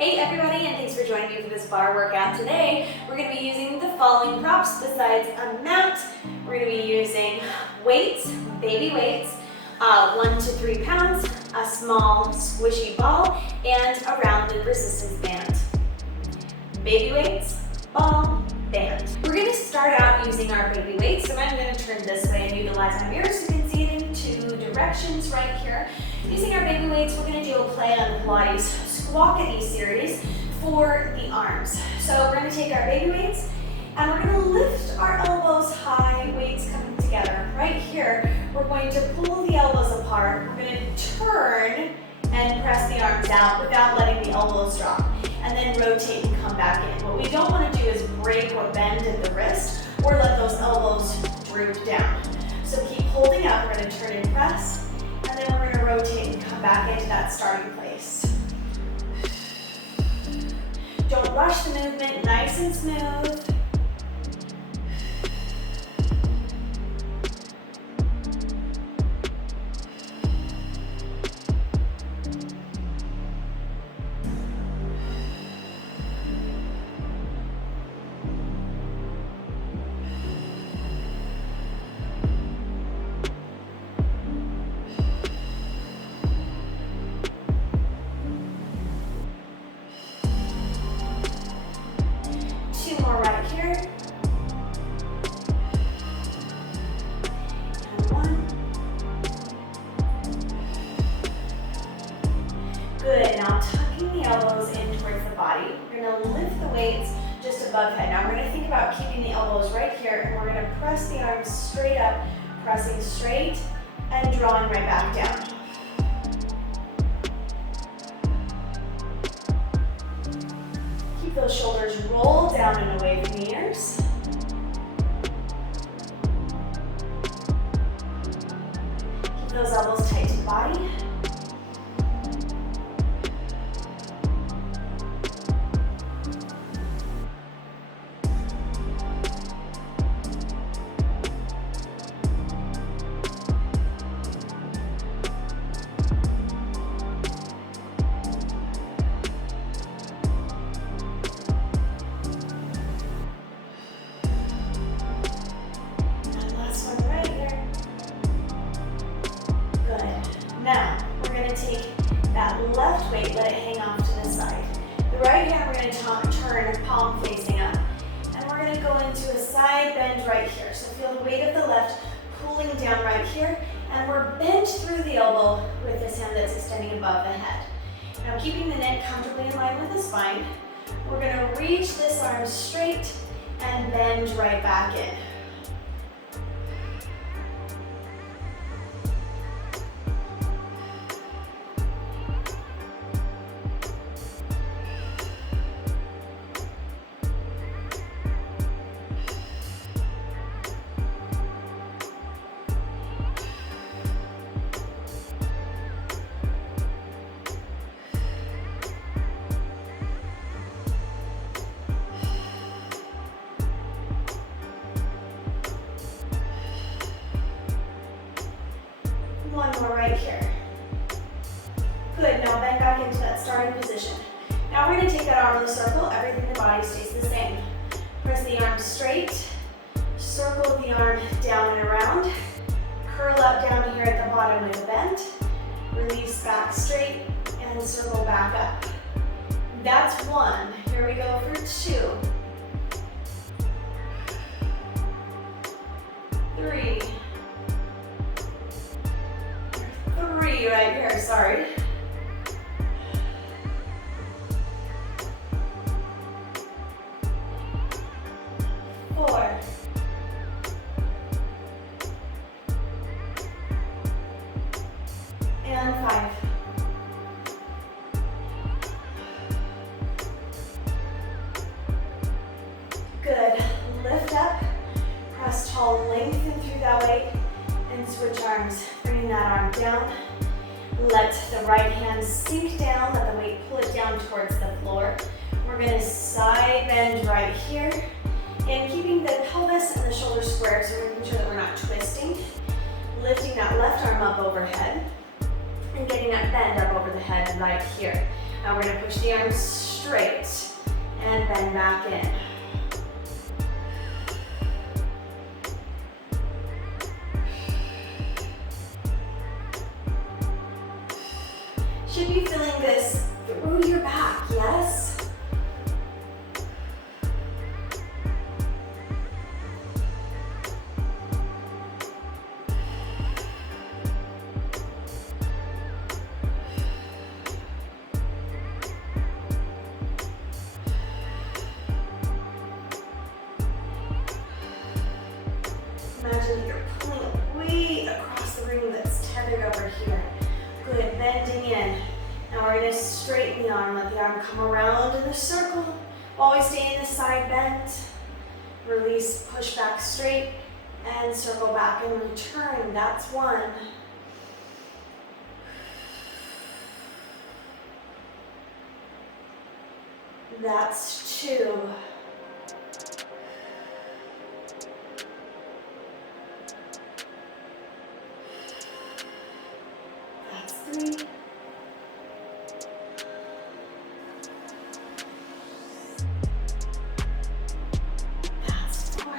Hey everybody, and thanks for joining me for this bar workout today. We're going to be using the following props besides a mat. We're going to be using weights, baby weights, 1 to 3 pounds, a small squishy ball, and a rounded resistance band. Baby weights, ball, band. We're going to start out using our baby weights, so I'm going to turn this way and utilize my mirror so you can see it in 2 directions right here. Using our baby weights, we're going to do a play on the Pilates squawkity series for the arms. So we're going to take our baby weights and we're going to lift our elbows high, weights coming together. Right here, we're going to pull the elbows apart. We're going to turn and press the arms out without letting the elbows drop, and then rotate and come back in. What we don't want to do is break or bend at the wrist or let those elbows droop down. So keep holding up. We're going to turn and press, and then we're going to rotate and come back into that starting place. Don't rush the movement, nice and smooth. Right here. And 1. Good. Now tucking the elbows in towards the body. We're going to lift the weights just above head. Now we're going to think about keeping the elbows right here, and we're going to press the arms straight up, pressing straight and drawing right back down. Keep those shoulders rolled down and away from the ears. Keep those elbows tight to the body. Now, we're going to take that left weight, let it hang off to the side. The right hand, we're going to turn palm facing up. And we're going to go into a side bend right here. So feel the weight of the left pulling down right here. And we're bent through the elbow with this hand that's extending above the head. Now, keeping the neck comfortably in line with the spine, we're going to reach this arm straight and bend right back in. One more right here. Good, now bend back into that starting position. Now we're going to take that arm in a circle, everything in the body stays the same. Press the arm straight, circle the arm down and around, curl up down here at the bottom with a bend, release back straight, and circle back up. That's 1. Here we go for 2. 3. 3 right here, sorry. 4. And 5. Good. Lift up, press tall, lengthen through that weight, and switch arms. Bringing that arm down. Let the right hand sink down, let the weight pull it down towards the floor. We're going to side bend right here, and keeping the pelvis and the shoulders square, so we're making sure that we're not twisting. Lifting that left arm up overhead, and getting that bend up over the head right here. Now we're gonna push the arms straight and bend back in. Should be feeling this through your back, yes? Imagine you're pulling a weight across the room that's tethered over here. Good, bending in. Now we're going to straighten the arm, let the arm come around in a circle while we stay in the side bend. Release, push back straight, and circle back and return. That's one. That's two. That's three. That's four.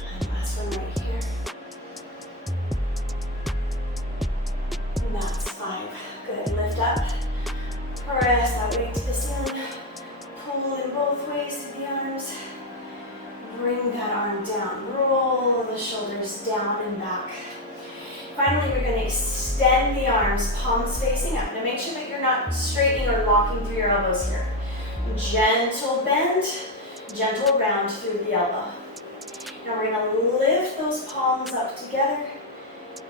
And last one right here. And that's five. Good, lift up. Press that weight to the ceiling. Pull in both ways to the arms. Bring that arm down. Roll the shoulders down and back. Finally, we're going to extend the arms, palms facing up. Now make sure that you're not straightening or locking through your elbows here. Gentle bend, gentle round through the elbow. Now we're going to lift those palms up together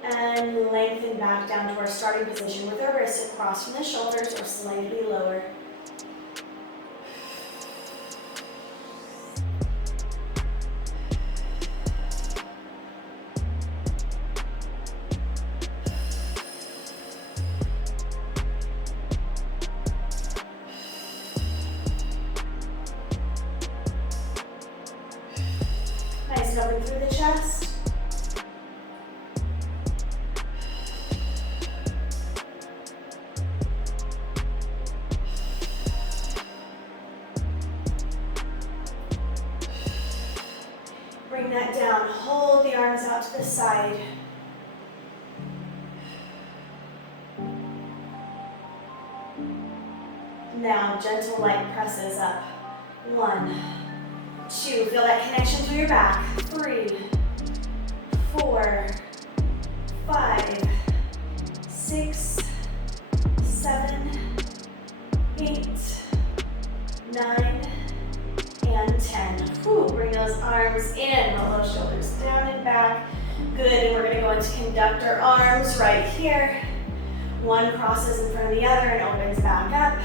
and lengthen back down to our starting position with our wrists across from the shoulders or slightly lower. Nice, coming through the chest. Bring that down, hold the arms out to the side. Now, gentle light presses up. 1, 2, feel that connection through your back. 3, 4, 5, 6, 7, 8, 9, and 10. Whew, bring those arms in, roll those shoulders down and back. Good, and we're gonna go into conductor arms right here. One crosses in front of the other and opens back up.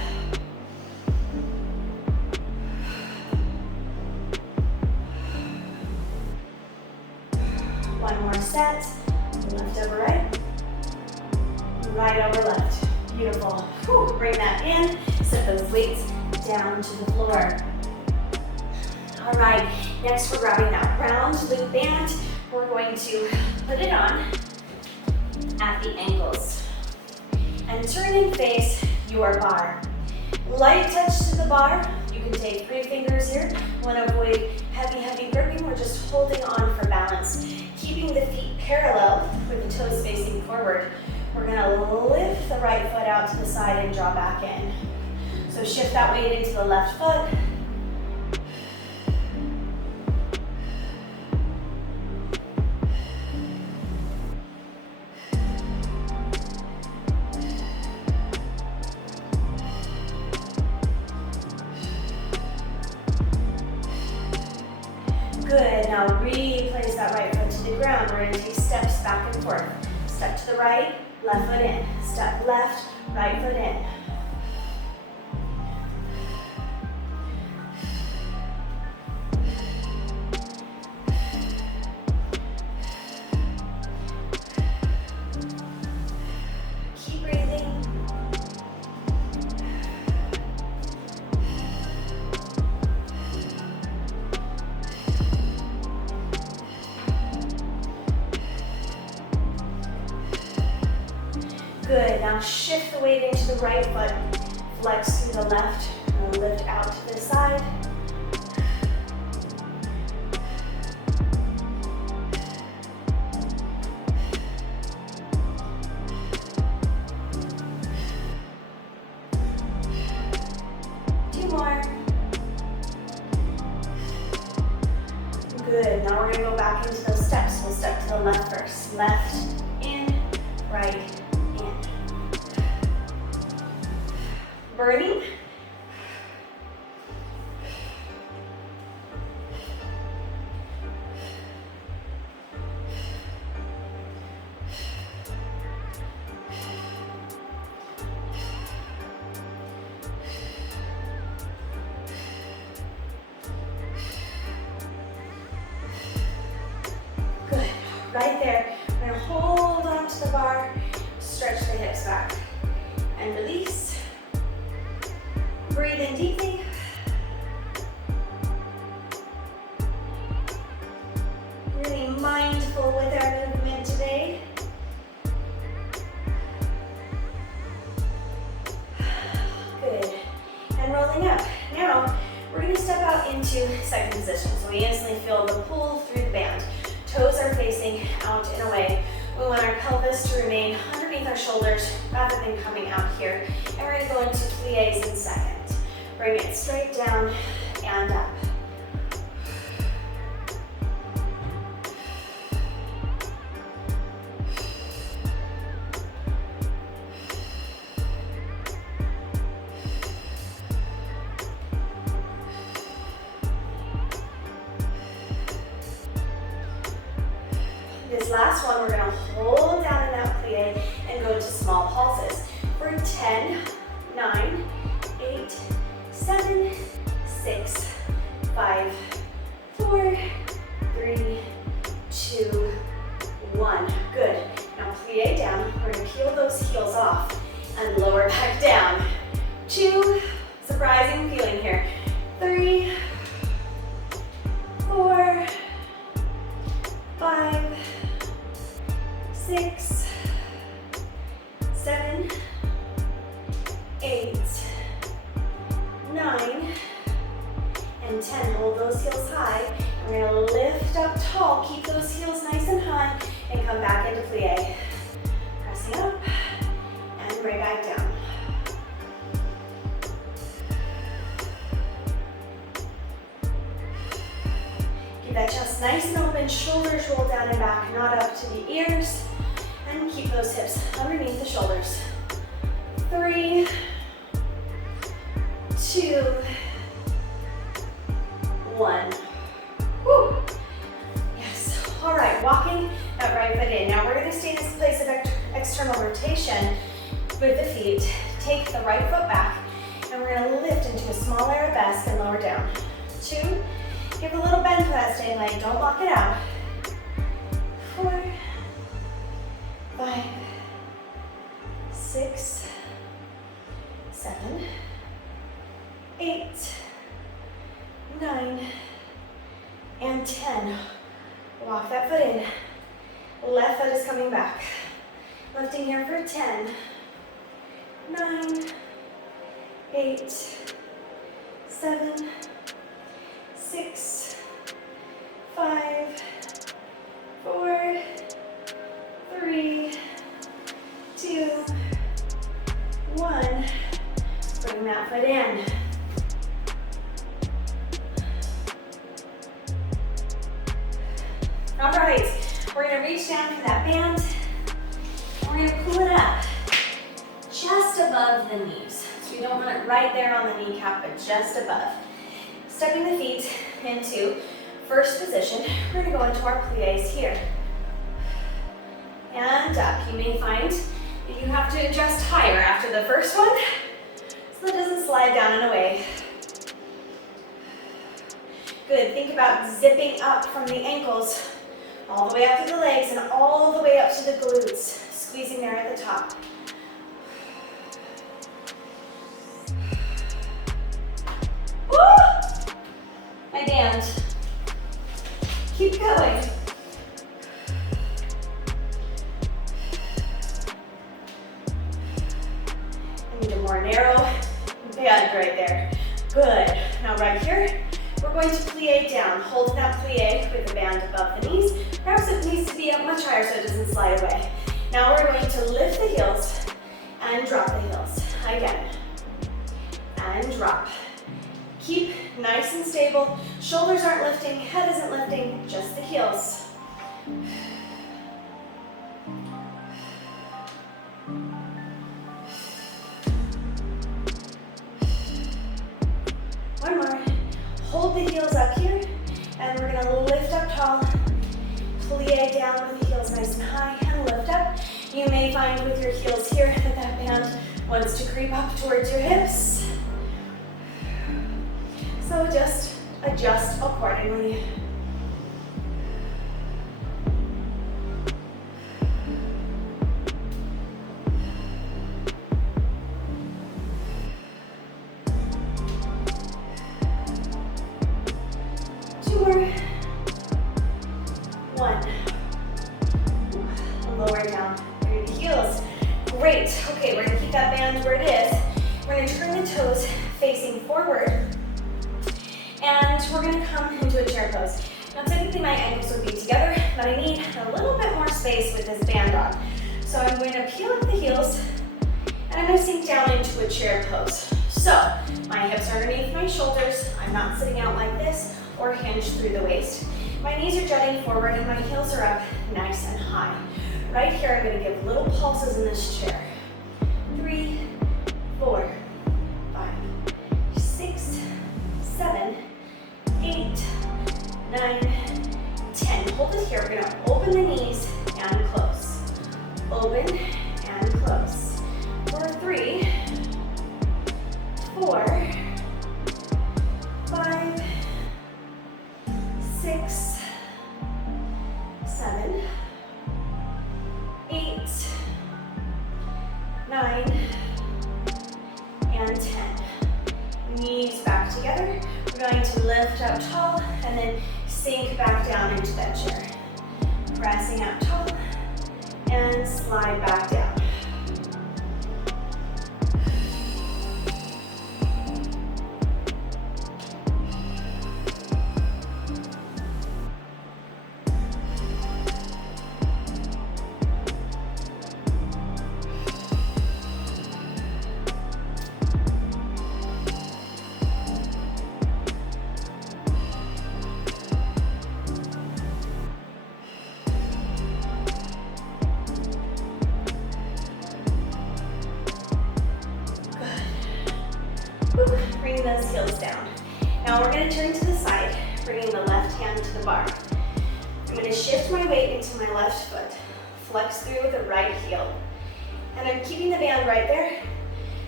One more set, left over right, right over left. Beautiful. Whew, bring that in, set those weights down to the floor. All right, next we're grabbing that round loop band. We're going to put it on at the ankles and turn and face your bar. Light touch to the bar. You can take 3 fingers here. Want to avoid heavy gripping. We're just holding on for balance. Keeping the feet parallel with the toes facing forward. We're going to lift the right foot out to the side and draw back in. So shift that weight into the left foot. Good, now replace that right foot to the ground. We're going to take steps back and forth. Step to the right, left foot in. Step left, right foot in. Keep breathing. Good, now shift the weight into the right foot. Flex through the left, and lift out to the side. Two more. Good, now we're gonna go back into those steps. We'll step to the left first. Left, in, right, in. Burning. Good, right there. We're gonna hold on to the bar, stretch the hips back, and release. Breathe in deeply. Really mindful with our movement today. Good. And rolling up. Now, we're going to step out into second position. So we instantly feel the pull through the band. Toes are facing out and away. We want our pelvis to remain underneath our shoulders rather than coming out here. And we're going to go into plies in second. Bring it straight down and up. This last one, we're going to hold down in that plie and go to small pulses for 10, 9, 8, 7, 6, 5, 4, 3, 2, 1. Good. Now plie down. We're going to peel those heels off and lower back down. 2, surprising feeling here. 3, 4, 5, 6, 7, 8, 9, and 10. Hold those heels high. And we're going to lift up tall. Keep those heels nice and high and come back into plie. Pressing up and right back down. Keep that chest nice and open. Shoulders roll down and back, not up to the ears. And keep those hips underneath the shoulders. 3, 2, 1. Woo. Yes. All right, walking that right foot in. Now we're going to stay in this place of external rotation with the feet. Take the right foot back, and we're going to lift into a small arabesque and lower down. 2. Give a little bend to that staying leg. Don't lock it out. 4, 5, 6, 7, 8, 9, and 10. Walk that foot in. Left foot is coming back. Lifting here for 10, 9, 8, 7, 6, 5, 4, 3, 2, 1. Bring that foot in. All right, we're going to reach down for that band. And we're going to pull it up just above the knees. So you don't want it right there on the kneecap, but just above. Stepping the feet into first position. We're going to go into our plies here. And up. You may find that you have to adjust higher after the first one, so it doesn't slide down and away. Good. Think about zipping up from the ankles all the way up to the legs and all the way up to the glutes, squeezing there at the top. Woo! My band. Keep going. band right there. Good. Now right here, we're going to plie down. Hold that plie with the band above the knees. Perhaps it needs to be up much higher so it doesn't slide away. Now we're going to lift the heels and drop the heels. Again. And drop. Keep nice and stable. Shoulders aren't lifting, head isn't lifting, just the heels. One more. Hold the heels up here, and we're gonna lift up tall. Plie down with the heels nice and high, and lift up. You may find with your heels here that that band wants to creep up towards your hips. So just adjust accordingly. Two more. One. Lower down through the heels. Great. Okay, we're gonna keep that band where it is. We're gonna turn the toes facing forward. And we're gonna come into a chair pose. Now typically my ankles would be together, but I need a little bit more space with this band on. So I'm going to peel up the heels, and I'm gonna sink down into a chair pose. So my hips are underneath my shoulders. I'm not sitting out like this or hinged through the waist. My knees are jutting forward and my heels are up nice and high. Right here, I'm gonna give little pulses in this chair. 3, 4, 5, 6, 7, 8, 9, 10. Hold it here. We're going to open the knees and close. Open and close. For 3, 4, 5, 6, 7, 8, 9, and 10. Knees back together. We're going to lift up tall and then sink back down into that chair. Pressing up tall and slide back down. Bring those heels down. Now we're going to turn to the side, bringing the left hand to the bar. I'm going to shift my weight into my left foot, flex through the right heel. And I'm keeping the band right there.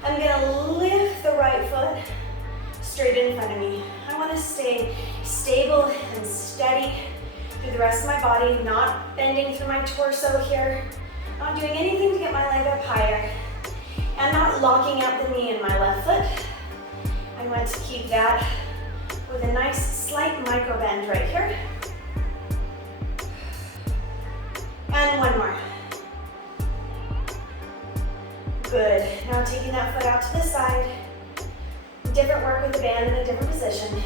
I'm going to lift the right foot straight in front of me. I want to stay stable and steady through the rest of my body, not bending through my torso here, not doing anything to get my leg up higher, and not locking out the knee in my left foot. I want to keep that with a nice slight micro bend right here. And one more. Good. Now taking that foot out to the side. Different work with the band in a different position.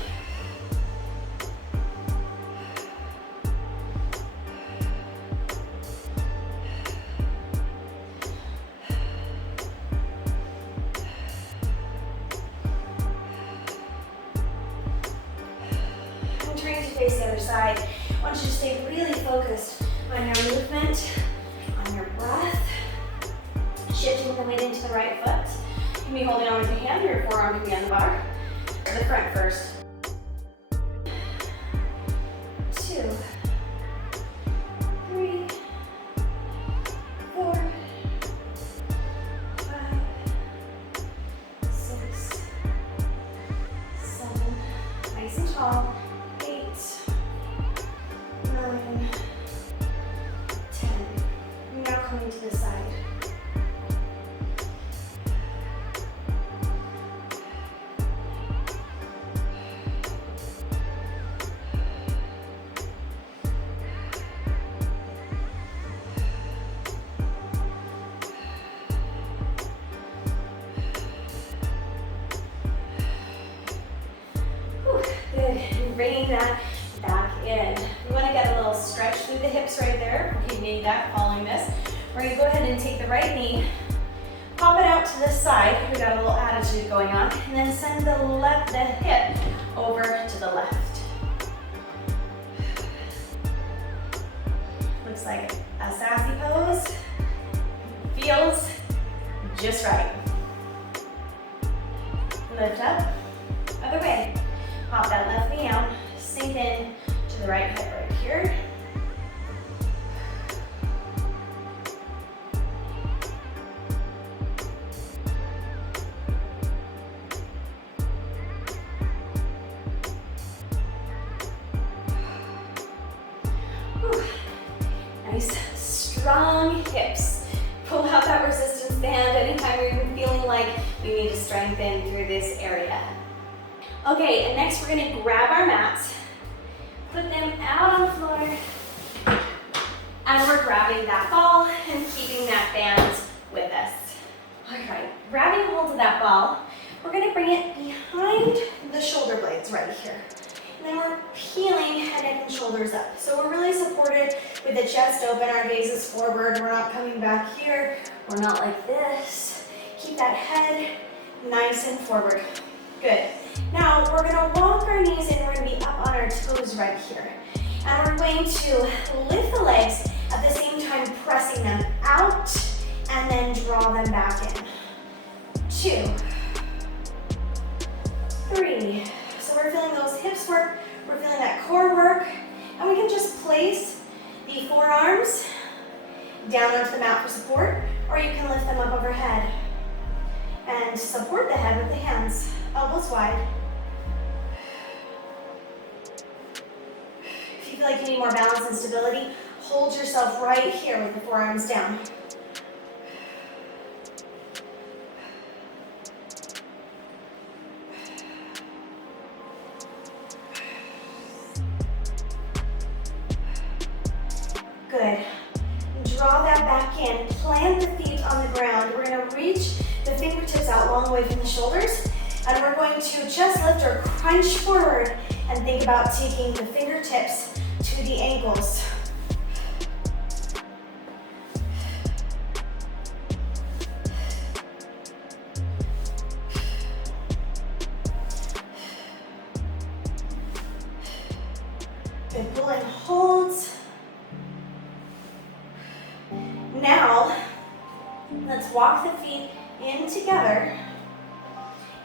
Face the other side. I want you to stay really focused on your movement, on your breath, shifting the weight into the right foot. You can be holding on with your hand, or your forearm can be on the bar. The front first. 2, 3, 4, 5, 6, 7. Nice and tall. 9, 10. Now coming to the side. bringing that back in. You want to get a little stretch through the hips right there. Okay, need that following this. We're going to go ahead and take the right knee, pop it out to the side. We got a little attitude going on, and then send the hip over to the left. Looks like a sassy pose. Feels just right. Lift up, other way. Pop that left knee out, sink in to the right hip right here. Whew. Nice, strong hips. Pull out that resistance band anytime you're feeling like you need to strengthen through this area. Okay, and next we're gonna grab our mats, put them out on the floor, and we're grabbing that ball and keeping that band with us. All right, grabbing hold of that ball, we're gonna bring it behind the shoulder blades right here. And then we're peeling head and shoulders up. So we're really supported with the chest open, our gaze is forward, we're not coming back here, we're not like this. Keep that head nice and forward. Good. Now we're gonna walk our knees in, we're gonna be up on our toes right here. And we're going to lift the legs at the same time pressing them out and then draw them back in. 2, 3. So we're feeling those hips work, we're feeling that core work, and we can just place the forearms down onto the mat for support, or you can lift them up overhead and support the head with the hands, elbows wide. If you feel like you need more balance and stability, hold yourself right here with the forearms down. Good. Draw that back in. Plant the feet on the ground. We're going to reach the fingertips out long away from the shoulders. And we're going to chest lift or crunch forward and think about taking the fingertips to the ankles. Good, pull and holds. Now, let's walk the feet in together.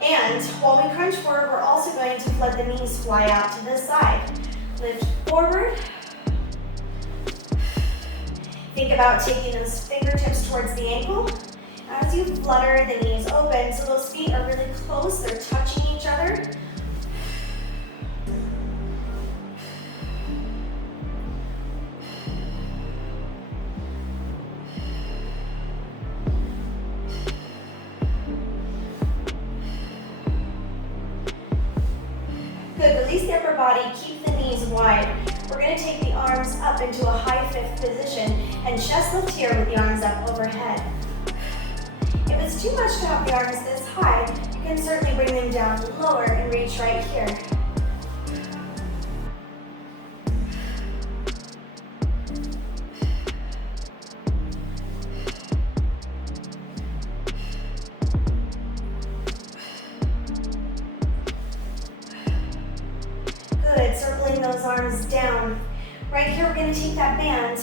And while we crunch forward, we're also going to let the knees fly out to the side. Lift forward. Think about taking those fingertips towards the ankle. As you flutter the knees open, so those feet are really close, they're touching each other. Good, release the upper body, keep the knees wide. We're going to take the arms up into a high fifth position and chest lift here with the arms up overhead. If it's too much to have the arms this high, you can certainly bring them down lower and reach right here. Good, circling those arms down. Right here, we're going to take that band,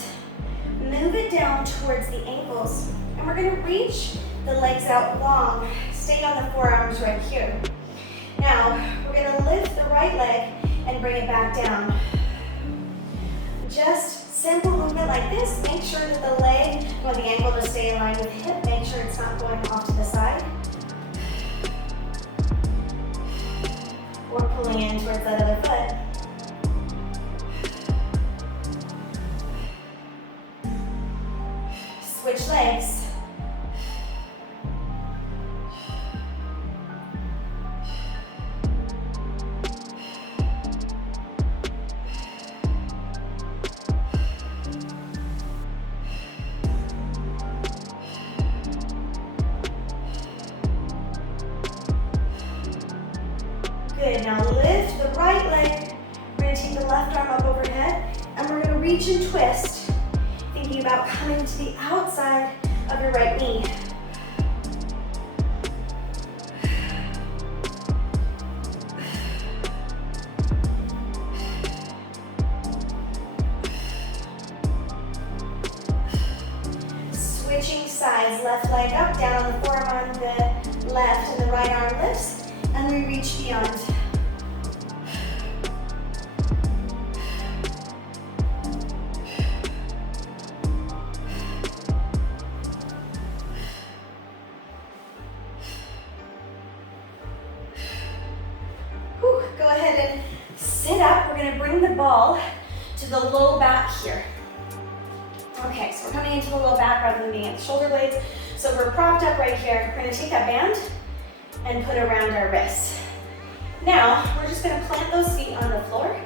move it down towards the ankles, and we're going to reach the legs out long. Stay on the forearms right here. Now, we're going to lift the right leg and bring it back down. Just simple movement like this. Make sure that the leg or the ankle to stay aligned with the hip. Make sure it's not going off to the side. Or pulling in towards that other foot. Switch legs. Good, now lift the right leg, reach and twist, thinking about coming to the outside of your right knee. Switching sides, left leg up, down on the forearm on the left, and the right arm lifts, and we reach beyond. Whew, go ahead and sit up. We're going to bring the ball to the low back here. Okay, so we're coming into the low back rather than being at the shoulder blades. So we're propped up right here. We're going to take that band and put it around our wrists. Now, we're just going to plant those feet on the floor.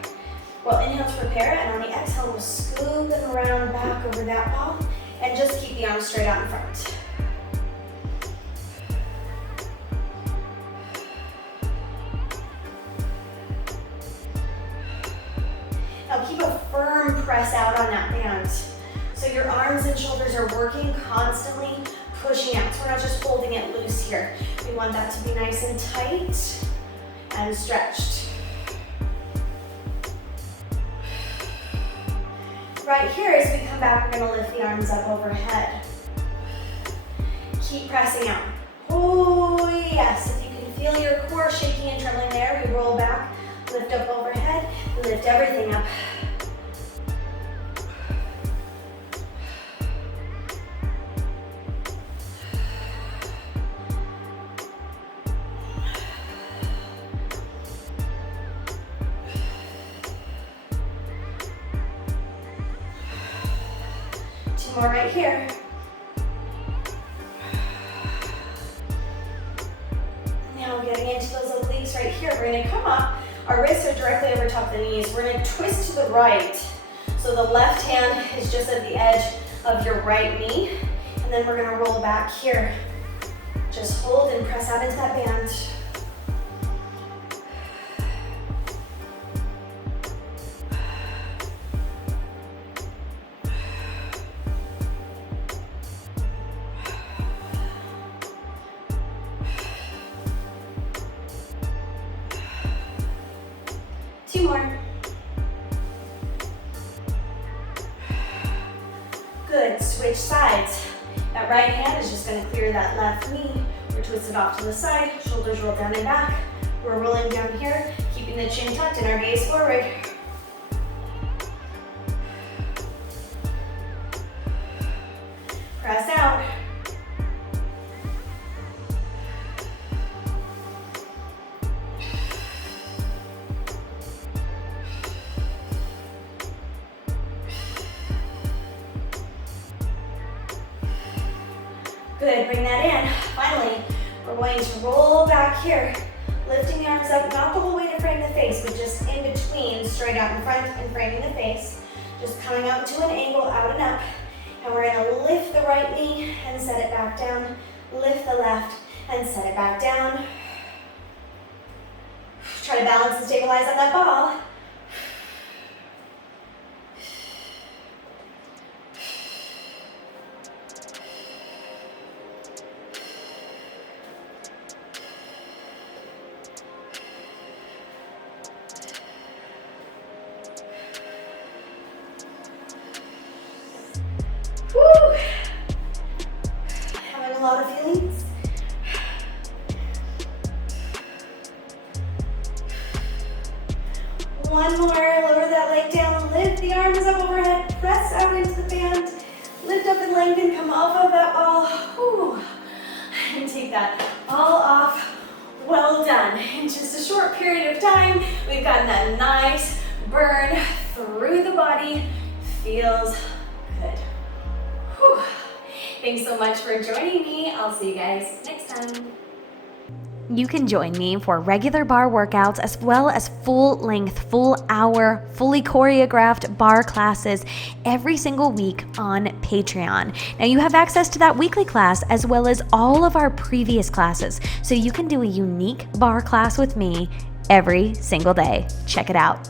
We'll inhale to prepare, and on the exhale, we'll scoop them around back over that ball, and just keep the arms straight out in front. Now keep a firm press out on that band. So your arms and shoulders are working constantly, pushing out. So we're not just holding it loose here. We want that to be nice and tight and stretched. Right here, as we come back, we're gonna lift the arms up overhead. Keep pressing out. Oh yes, if you can feel your core shaking and trembling there, we roll back, lift up overhead, lift everything up. More right here. Now getting into those obliques right here. We're going to come up. Our wrists are directly over top of the knees. We're going to twist to the right. So the left hand is just at the edge of your right knee. And then we're going to roll back here. Just hold and press out into that band. Two more. Good, switch sides. That right hand is just going to clear that left knee. We're twisted off to the side, shoulders roll down and back. We're rolling down here, keeping the chin tucked and our gaze forward. Press out. Good, bring that in. Finally, we're going to roll back here, lifting the arms up, not the whole way to frame the face, but just in between, straight out in front and framing the face. Just coming up to an angle, out and up. And we're gonna lift the right knee and set it back down. Lift the left and set it back down. Try to balance and stabilize on that ball. Having a lot of feelings. One more, lower that leg down, lift the arms up overhead, press out into the band, lift up and lengthen, come off of that ball. Whew. And take that all off. Well done. In just a short period of time, we've gotten that nice burn through the body. Feels good. Whew. Thanks so much for joining me. I'll see you guys next time. You can join me for regular bar workouts as well as full-length, full-hour, fully choreographed bar classes every single week on Patreon. Now you have access to that weekly class as well as all of our previous classes, so you can do a unique bar class with me every single day. Check it out.